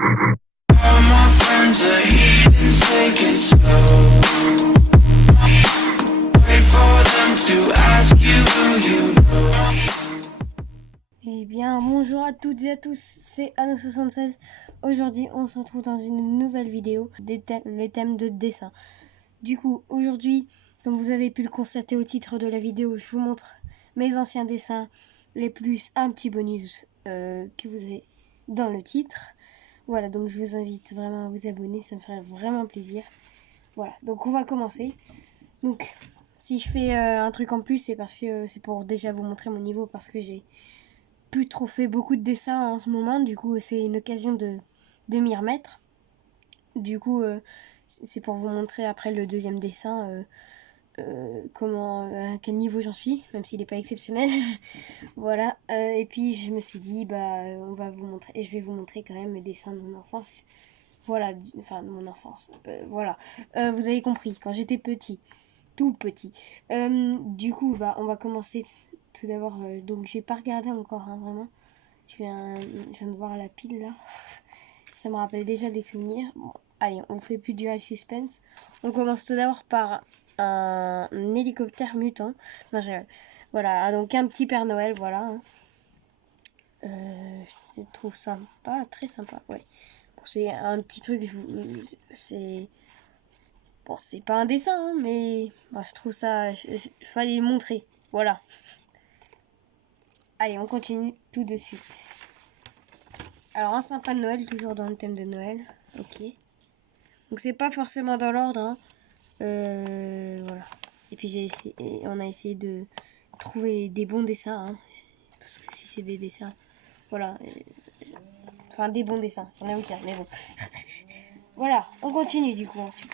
All my friends are heathens, take it slow. Wait for them to ask you who you know. Eh bien, bonjour à toutes et à tous, c'est Anno76. Aujourd'hui, on se retrouve dans une nouvelle vidéo, les thèmes de dessin. Du coup, aujourd'hui, comme vous avez pu le constater au titre de la vidéo, je vous montre mes anciens dessins, les plus un petit bonus que vous avez dans le titre. Voilà, donc je vous invite vraiment à vous abonner, ça me ferait vraiment plaisir. Voilà, donc on va commencer. Donc, si je fais un truc en plus, c'est parce que c'est pour déjà vous montrer mon niveau, parce que j'ai plus trop fait beaucoup de dessins en ce moment, du coup c'est une occasion de m'y remettre. Du coup c'est pour vous montrer après le deuxième dessin à quel niveau j'en suis, même s'il n'est pas exceptionnel. Voilà, et puis je me suis dit on va vous montrer, et je vais vous montrer quand même mes dessins de mon enfance. Voilà, enfin de mon enfance, voilà. Vous avez compris, quand j'étais petit, tout petit. Du coup on va commencer tout d'abord. Donc j'ai pas regardé encore vraiment. Je viens de voir la pile là. Ça me rappelle déjà des souvenirs. Bon, allez, on fait plus durer le suspense. On commence tout d'abord par un hélicoptère mutant. Non, je rigole. Voilà, donc un petit Père Noël, voilà. Je trouve sympa, très sympa, ouais. Bon, c'est un petit truc, c'est... Bon, c'est pas un dessin, hein, mais je trouve ça... fallait le montrer, voilà. Allez, on continue tout de suite. Alors, un sapin de Noël, toujours dans le thème de Noël. Ok. Donc, c'est pas forcément dans l'ordre. Hein. Voilà. Et puis, on a essayé de trouver des bons dessins. Hein. Parce que si c'est des dessins. Voilà. Enfin, des bons dessins. J'en ai aucun, mais bon. Voilà. On continue du coup ensuite.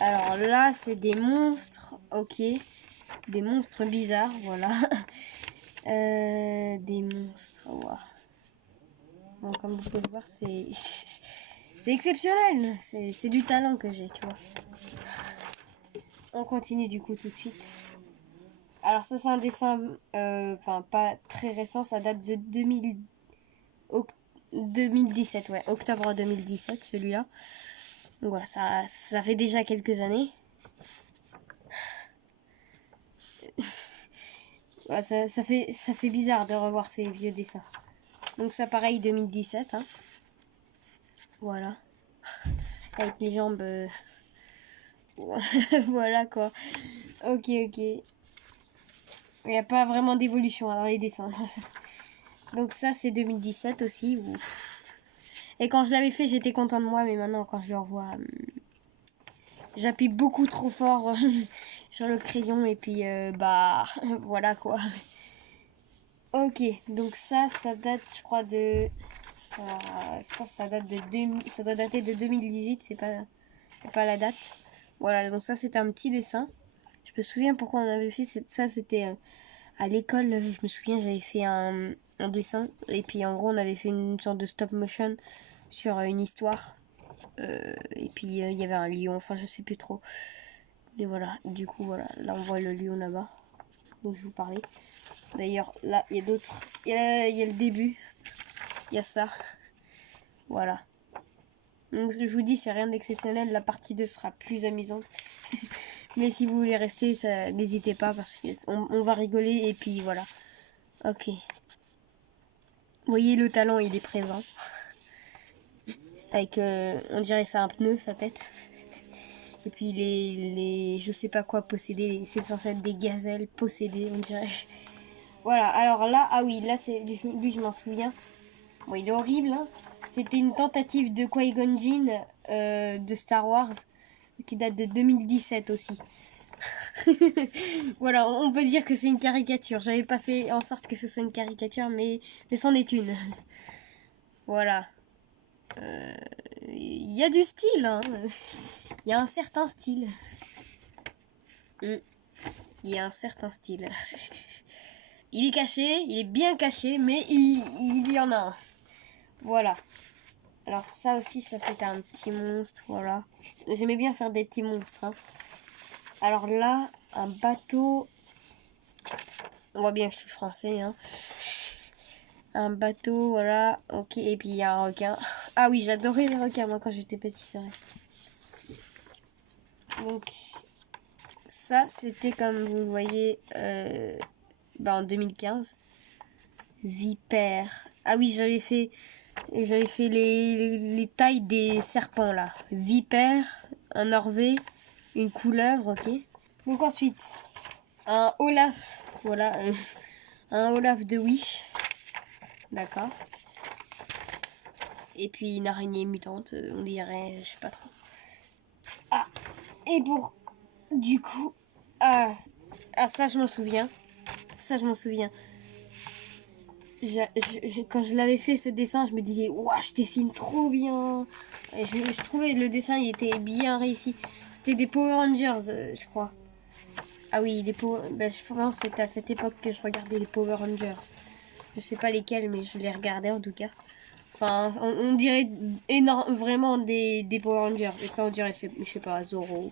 Alors là, c'est des monstres. Ok. Des monstres bizarres. Voilà. Des monstres. Wow. Bon, comme vous pouvez le voir, c'est exceptionnel. C'est du talent que j'ai, tu vois. On continue du coup tout de suite. Alors ça, c'est un dessin, pas très récent, ça date de 2017, ouais, octobre 2017, celui-là. Donc voilà, ça fait déjà quelques années. Ouais, ça fait bizarre de revoir ces vieux dessins. Donc ça, pareil, 2017, hein. Voilà. Avec les jambes... voilà, quoi. Ok. Il n'y a pas vraiment d'évolution dans les dessins. Donc ça, c'est 2017 aussi. Et quand je l'avais fait, j'étais content de moi. Mais maintenant, quand je le revois, j'appuie beaucoup trop fort sur le crayon. Et puis, voilà quoi. Ok, donc ça date, je crois, de... ça date de... Ça doit dater de 2018, c'est pas la date. Voilà, donc ça, c'était un petit dessin. Je me souviens pourquoi on avait fait ça, c'était... à l'école, je me souviens, j'avais fait un dessin. Et puis en gros, on avait fait une sorte de stop motion sur une histoire. Et puis il y avait un lion, enfin je sais plus trop. Mais voilà, du coup, voilà. Là, on voit le lion là-bas, dont je vous parlais. D'ailleurs, là, il y a d'autres. Il y a le début. Il y a ça. Voilà. Donc je vous dis, c'est rien d'exceptionnel. La partie 2 sera plus amusante. Mais si vous voulez rester, n'hésitez pas parce qu'on va rigoler et puis voilà. Ok. Vous voyez, le talent, il est présent. Avec, on dirait ça un pneu, sa tête. Et puis les je sais pas quoi posséder. C'est censé être des gazelles possédées, on dirait. Voilà, alors là, ah oui, là, lui, je m'en souviens. Bon, il est horrible, hein. C'était une tentative de Qui-Gon Jinn de Star Wars qui date de 2017 aussi. Voilà, on peut dire que c'est une caricature. J'avais pas fait en sorte que ce soit une caricature, mais c'en est une. Voilà. Il y a du style, hein. Il y a un certain style. Il y a un certain style. Il est caché, il est bien caché, mais il y en a un. Voilà. Alors ça aussi, ça c'était un petit monstre, voilà. J'aimais bien faire des petits monstres. Hein. Alors là, un bateau. On voit bien que je suis français. Hein. Un bateau, voilà. Ok, et puis il y a un requin. Ah oui, j'adorais les requins, moi, quand j'étais petit, c'est vrai. Donc, ça, c'était comme vous le voyez en 2015. Vipère. Ah oui, j'avais fait les tailles des serpents, là. Vipère, un orvet, une couleuvre, ok. Donc ensuite, un Olaf. Voilà, un Olaf de Wish. D'accord. Et puis une araignée mutante, on dirait, je sais pas trop. Ah, et pour, du coup, ça je m'en souviens. Ça je m'en souviens. Quand je l'avais fait ce dessin, je me disais, ouah, je dessine trop bien. Et je trouvais le dessin, il était bien réussi. C'était des Power Rangers, je crois. Ah oui, je pense que c'était à cette époque que je regardais les Power Rangers. Je sais pas lesquels, mais je les regardais en tout cas. Enfin, on dirait vraiment des Power Rangers. Et ça, on dirait, je sais pas, Zoro.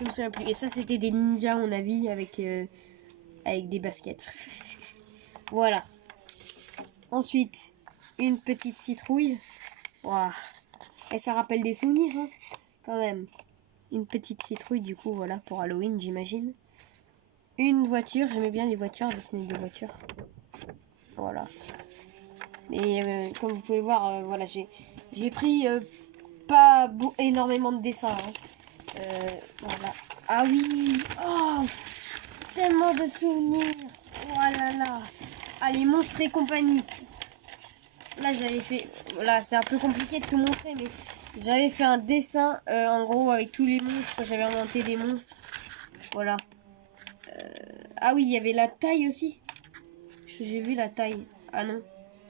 Je me souviens plus. Et ça, c'était des ninjas, on a vu, avec des baskets. Voilà. Ensuite, une petite citrouille. Waouh. Et ça rappelle des souvenirs, hein, quand même. Une petite citrouille, du coup, voilà, pour Halloween, j'imagine. Une voiture. J'aimais bien les voitures, dessiner des voitures. Voilà. Et comme vous pouvez voir, voilà, j'ai pris pas énormément de dessins. Hein. Voilà. Ah oui, oh, tellement de souvenirs. Oh là là. Ah, les monstres et compagnie. Là, j'avais fait, voilà, c'est un peu compliqué de tout montrer, mais j'avais fait un dessin, en gros, avec tous les monstres. J'avais inventé des monstres. Voilà. Ah oui, il y avait la taille aussi. J'ai vu la taille. Ah non.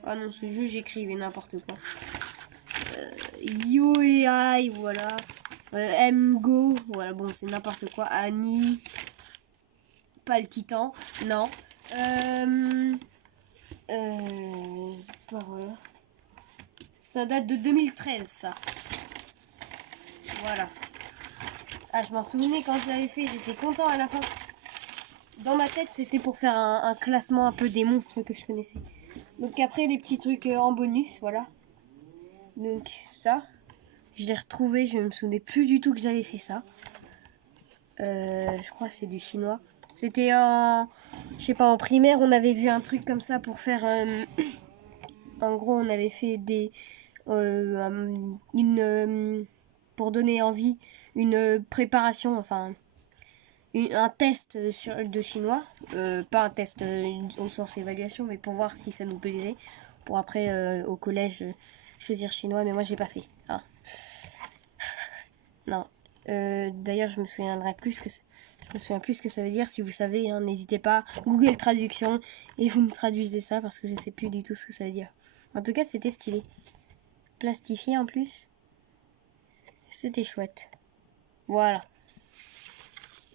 Ah non, ce jeu, j'écrivais n'importe quoi. Yo et I, voilà. Mgo, voilà, bon, c'est n'importe quoi. Annie. Pas le titan, non. Voilà. Ça date de 2013, ça. Voilà. Ah, je m'en souvenais quand je l'avais fait, j'étais content à la fin. Dans ma tête, c'était pour faire un classement un peu des monstres que je connaissais. Donc après, les petits trucs en bonus, voilà. Donc ça, je l'ai retrouvé, je me souvenais plus du tout que j'avais fait ça. Je crois que c'est du chinois. C'était je sais pas, en primaire, on avait vu un truc comme ça pour faire... en gros, on avait fait pour donner envie, une préparation, enfin... un test de chinois, pas un test au sens évaluation, mais pour voir si ça nous plaisait, pour après au collège choisir chinois, mais moi j'ai pas fait. Hein. Non. D'ailleurs je me souviendrai plus que je me souviens plus ce que ça veut dire. Si vous savez, hein, n'hésitez pas, Google Traduction et vous me traduisez ça parce que je sais plus du tout ce que ça veut dire. En tout cas c'était stylé, plastifié en plus, c'était chouette. Voilà.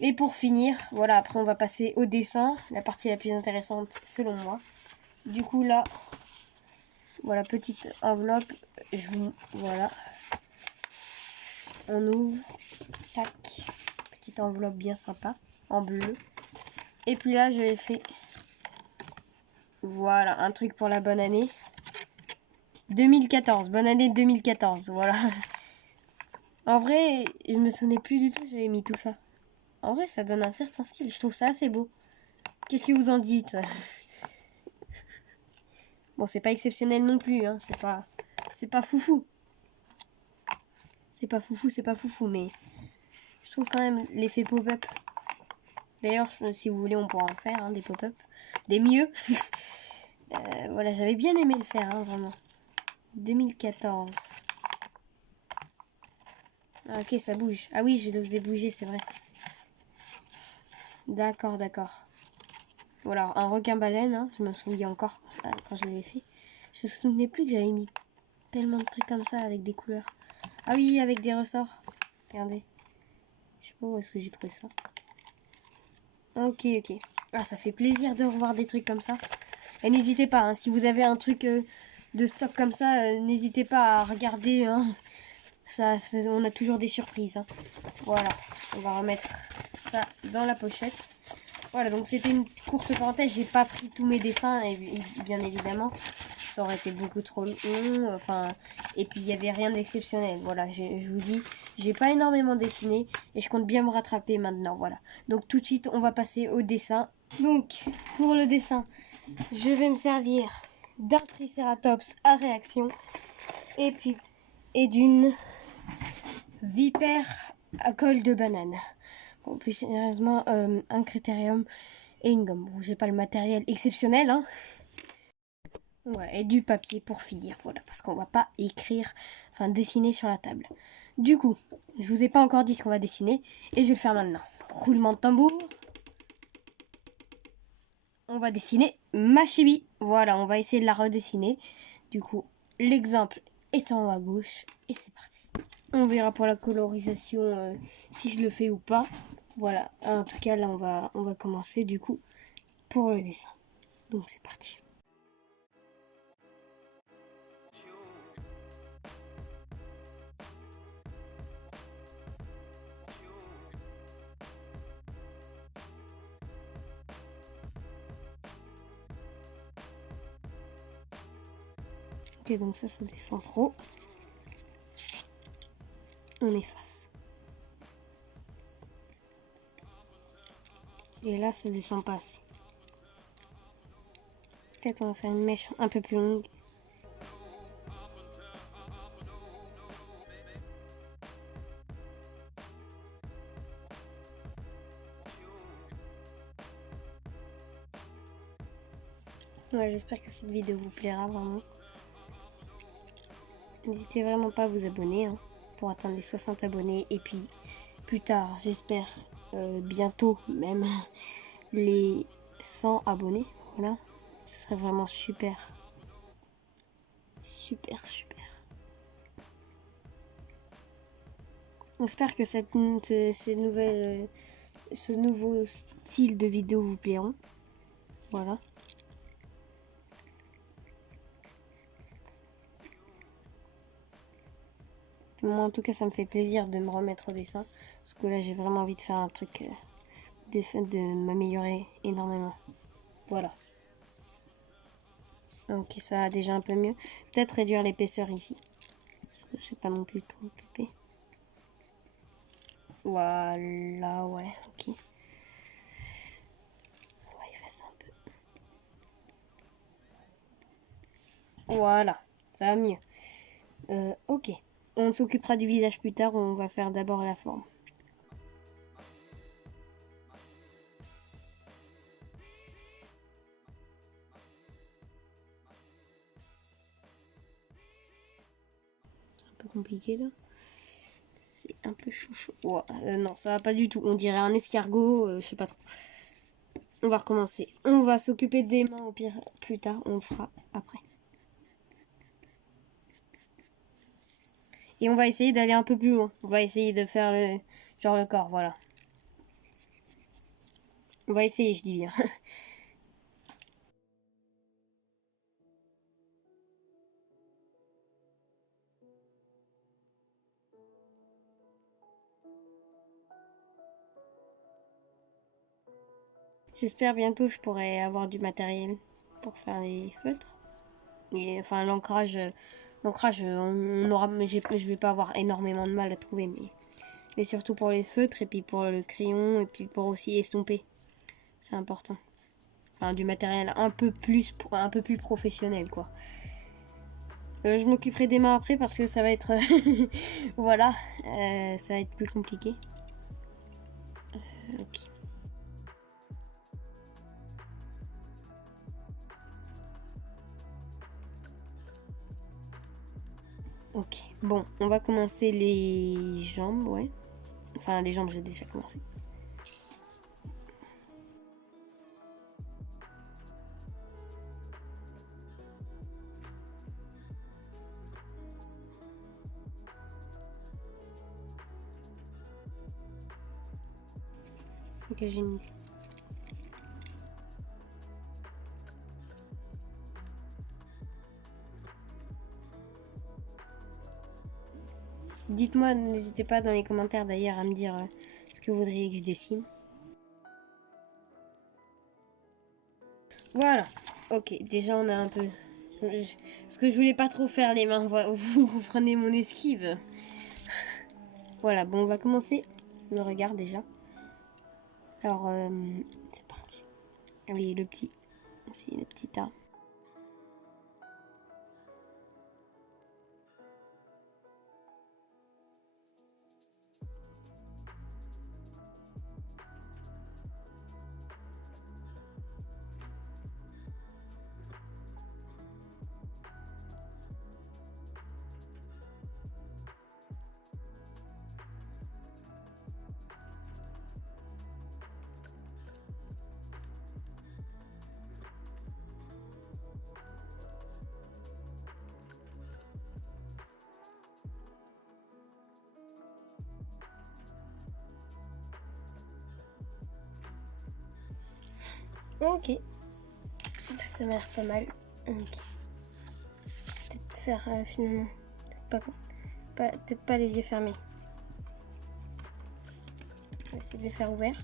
Et pour finir, voilà, après on va passer au dessin, la partie la plus intéressante selon moi. Du coup là, voilà, petite enveloppe, voilà, on ouvre, tac, petite enveloppe bien sympa, en bleu. Et puis là, je l'ai fait, voilà, un truc pour la bonne année. 2014, bonne année 2014, voilà. En vrai, je me souvenais plus du tout que j'avais mis tout ça. En vrai, ça donne un certain style, je trouve ça assez beau. Qu'est-ce que vous en dites? Bon, c'est pas exceptionnel non plus, hein. C'est pas foufou. C'est pas foufou, mais je trouve quand même l'effet pop-up. D'ailleurs, si vous voulez, on pourra en faire, hein, des pop-up. Des mieux. Voilà, j'avais bien aimé le faire, hein, vraiment. 2014. Ah, ok, ça bouge. Ah oui, je le faisais bouger, c'est vrai. D'accord, d'accord. Voilà, un requin-baleine, hein, je me souviens encore quand je l'avais fait. Je me souvenais plus que j'avais mis tellement de trucs comme ça avec des couleurs. Ah oui, avec des ressorts. Regardez. Je sais pas où est-ce que j'ai trouvé ça. Ok, ok. Ah, ça fait plaisir de revoir des trucs comme ça. Et n'hésitez pas, hein, si vous avez un truc de stock comme ça, n'hésitez pas à regarder. Hein. On a toujours des surprises. Hein. Voilà, on va remettre ça dans la pochette. Voilà, donc c'était une courte parenthèse. J'ai pas pris tous mes dessins, et bien évidemment, ça aurait été beaucoup trop long. Enfin, et puis il y avait rien d'exceptionnel. Voilà, je vous dis, j'ai pas énormément dessiné et je compte bien me rattraper maintenant. Voilà. Donc tout de suite, on va passer au dessin. Donc pour le dessin, je vais me servir d'un Triceratops à réaction et d'une vipère à colle de banane. Bon, plus sérieusement, un critérium et une gomme. Bon, j'ai pas le matériel exceptionnel, hein. Ouais, et du papier pour finir, voilà, parce qu'on va pas écrire, enfin dessiner sur la table. Du coup, je vous ai pas encore dit ce qu'on va dessiner, et je vais le faire maintenant. Roulement de tambour. On va dessiner ma chibi. Voilà, on va essayer de la redessiner. Du coup, l'exemple est en haut à gauche, et c'est parti. On verra pour la colorisation si je le fais ou pas. Voilà, en tout cas là on va commencer du coup pour le dessin. Donc c'est parti. Ok, donc ça descend trop. On efface. Et là ça descend pas assez. Peut-être on va faire une mèche un peu plus longue. Ouais, j'espère que cette vidéo vous plaira vraiment. N'hésitez vraiment pas à vous abonner hein, pour atteindre les 60 abonnés. Et puis plus tard, j'espère bientôt même les 100 abonnés. Voilà, ce serait vraiment super. Super, super. J'espère que ces nouvelles, ce nouveau style de vidéo vous plairont. Voilà. Moi, en tout cas, ça me fait plaisir de me remettre au dessin. Parce que là, j'ai vraiment envie de faire un truc, de m'améliorer énormément. Voilà. Ok, ça va déjà un peu mieux. Peut-être réduire l'épaisseur ici. Je sais pas non plus trop épais. Voilà, ouais, ok. On va effacer un peu. Voilà, ça va mieux. Ok. On s'occupera du visage plus tard, on va faire d'abord la forme. C'est un peu compliqué là. C'est un peu chaud. Oh, non, ça va pas du tout. On dirait un escargot, je sais pas trop. On va recommencer. On va s'occuper des mains au pire plus tard. On le fera après. Et on va essayer d'aller un peu plus loin. On va essayer de faire le corps, voilà. On va essayer, je dis bien. J'espère bientôt je pourrai avoir du matériel pour faire les feutres. Et enfin l'ancrage, on aura, je vais pas avoir énormément de mal à trouver, mais surtout pour les feutres et puis pour le crayon et puis pour aussi estomper, c'est important. Enfin du matériel un peu plus professionnel quoi. Je m'occuperai des mains après parce que ça va être voilà, ça va être plus compliqué. Ok. Ok, bon, on va commencer les jambes, ouais. Enfin, les jambes, j'ai déjà commencé. Ok, j'ai une idée. Dites-moi, n'hésitez pas dans les commentaires d'ailleurs à me dire ce que vous voudriez que je dessine. Voilà. Ok, déjà on a un peu... Parce que je voulais pas trop faire les mains, vous comprenez mon esquive. Voilà, bon on va commencer le regard déjà. Alors, c'est parti. Ah oui, le petit. Aussi, le petit tas. Ok. Bah, ça m'a l'air pas mal. Ok. Peut-être faire finalement. Peut-être pas les yeux fermés. On va essayer de les faire ouverts.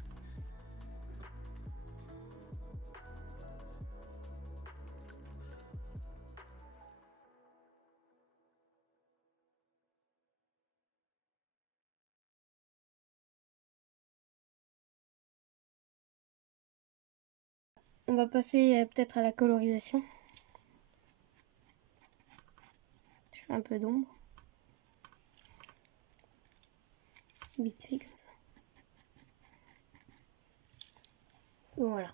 On va passer peut-être à la colorisation. Je fais un peu d'ombre. Vite fait comme ça. Voilà.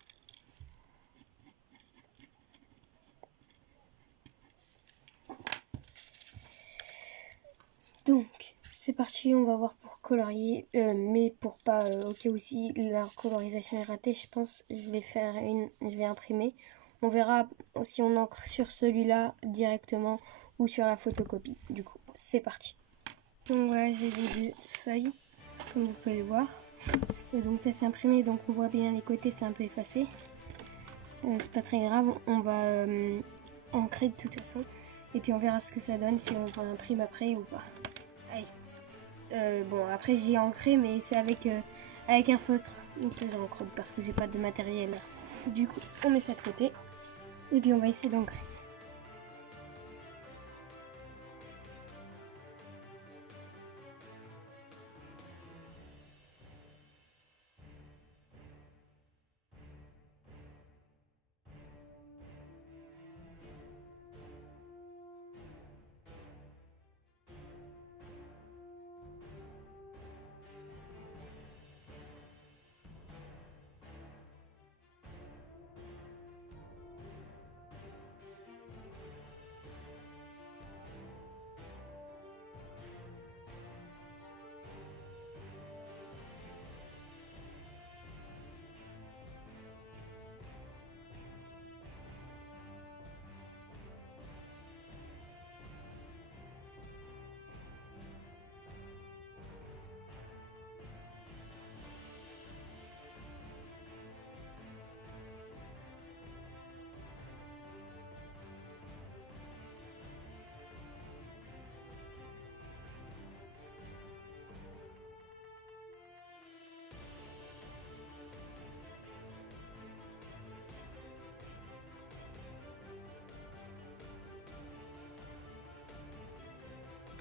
Donc, c'est parti, on va voir pour colorier, mais pour pas, au cas où si la colorisation est ratée, je pense, je vais imprimer. On verra si on encre sur celui-là directement ou sur la photocopie. Du coup, c'est parti. Donc voilà, j'ai les deux feuilles, comme vous pouvez le voir. Et donc ça c'est imprimé, donc on voit bien les côtés, c'est un peu effacé. C'est pas très grave, on va ancrer de toute façon. Et puis on verra ce que ça donne, si on imprime après ou pas. Allez. Bon, après j'ai ancré, mais c'est avec un feutre. Donc j'encre parce que j'ai pas de matériel. Du coup, on met ça de côté. Et puis on va essayer d'ancrer.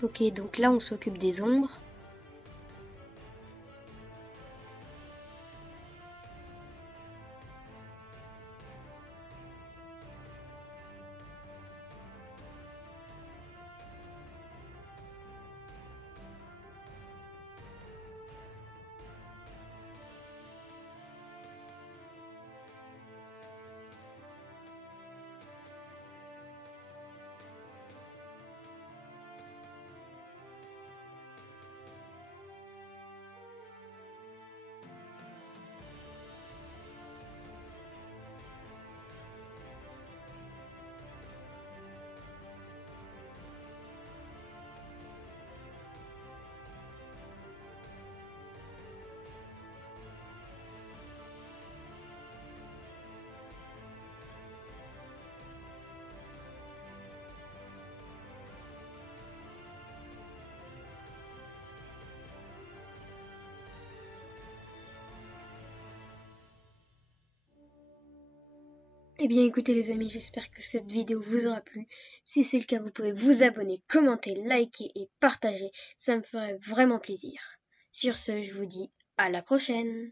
Ok, donc là on s'occupe des ombres. Eh bien écoutez les amis, j'espère que cette vidéo vous aura plu. Si c'est le cas, vous pouvez vous abonner, commenter, liker et partager. Ça me ferait vraiment plaisir. Sur ce, je vous dis à la prochaine.